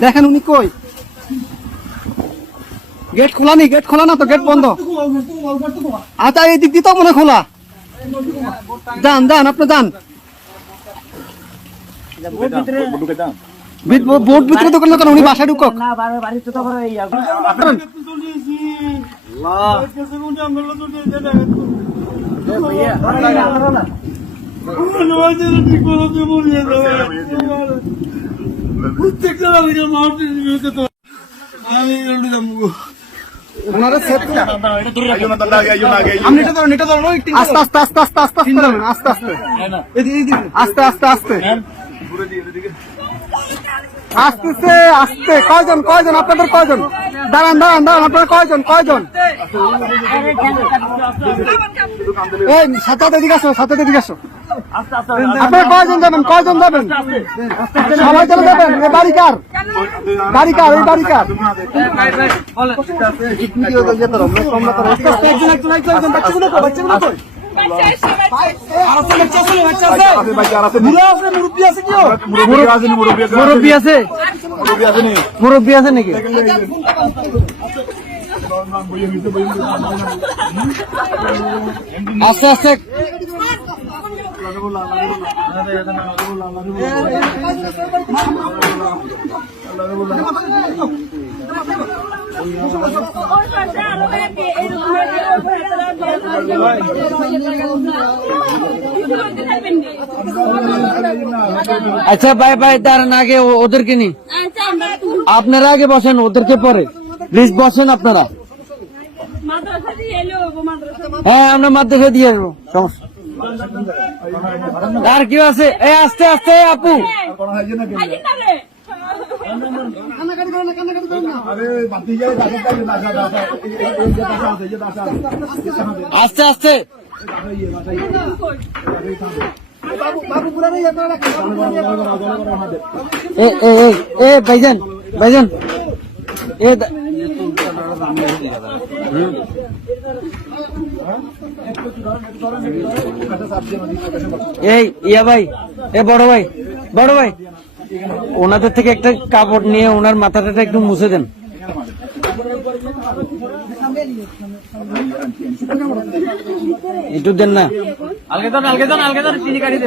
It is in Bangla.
দেখেন উনি কই? গেট খোলা নেই গেট খোলা না তো গেট বন্ধ। আচ্ছা এই দিক দিয়ে তো মনে খোলা। যান যান আপনি যান। ভিত- ভিতরে দোকান দোকান উনি বাসায় ঢুকক। ধরুন এটা ধরুন আস্তে আস্তে আস্তে আস্তে আস্তে আস্তে ধরুন, আস্তে আস্তে। আস্তে আস্তে আস্তে আসতেছে আসতে কয়জন কয়জন আপনাদের কয়জন দাঁড়ান দাঁড়ান দাঁড়ান আপনারা কয়জন কয়জন এই সাথে এদিকে আসো সাথে এদিকে আসো আপনারা কয়জন যাবেন কয়জন যাবেন সবাই চলে যাবেন বাড়ি কার বাড়ি কার এই বাড়ি কার একজন একজন একজন একজন বাচ্চাগুলো বাচ্চাগুলো মুরব্বি আছে মুরব্বি আছে নাকি আস্তে আস্তে আচ্ছা ভাই ভাই তার আগে ওদেরকে নি। আপনারা আগে বসেন, ওদেরকে পরে। প্লিজ বসেন আপনারা। হ্যাঁ আমরা মাদ্রাসা দিয়ে আসব। আর কি আছে? এই, আস্তে আস্তে আপু। আস্তে আস্তে। এ ভাইজান এ এই ইয়া ভাই এ বড় ভাই বড় ভাই। ওনাদের থেকে একটা কাপড় নিয়ে ওনার মাথাটা একটু মুছে দেন। একটু দেন না। আলগে আলগে আলগে ধর চিনি কাটি দে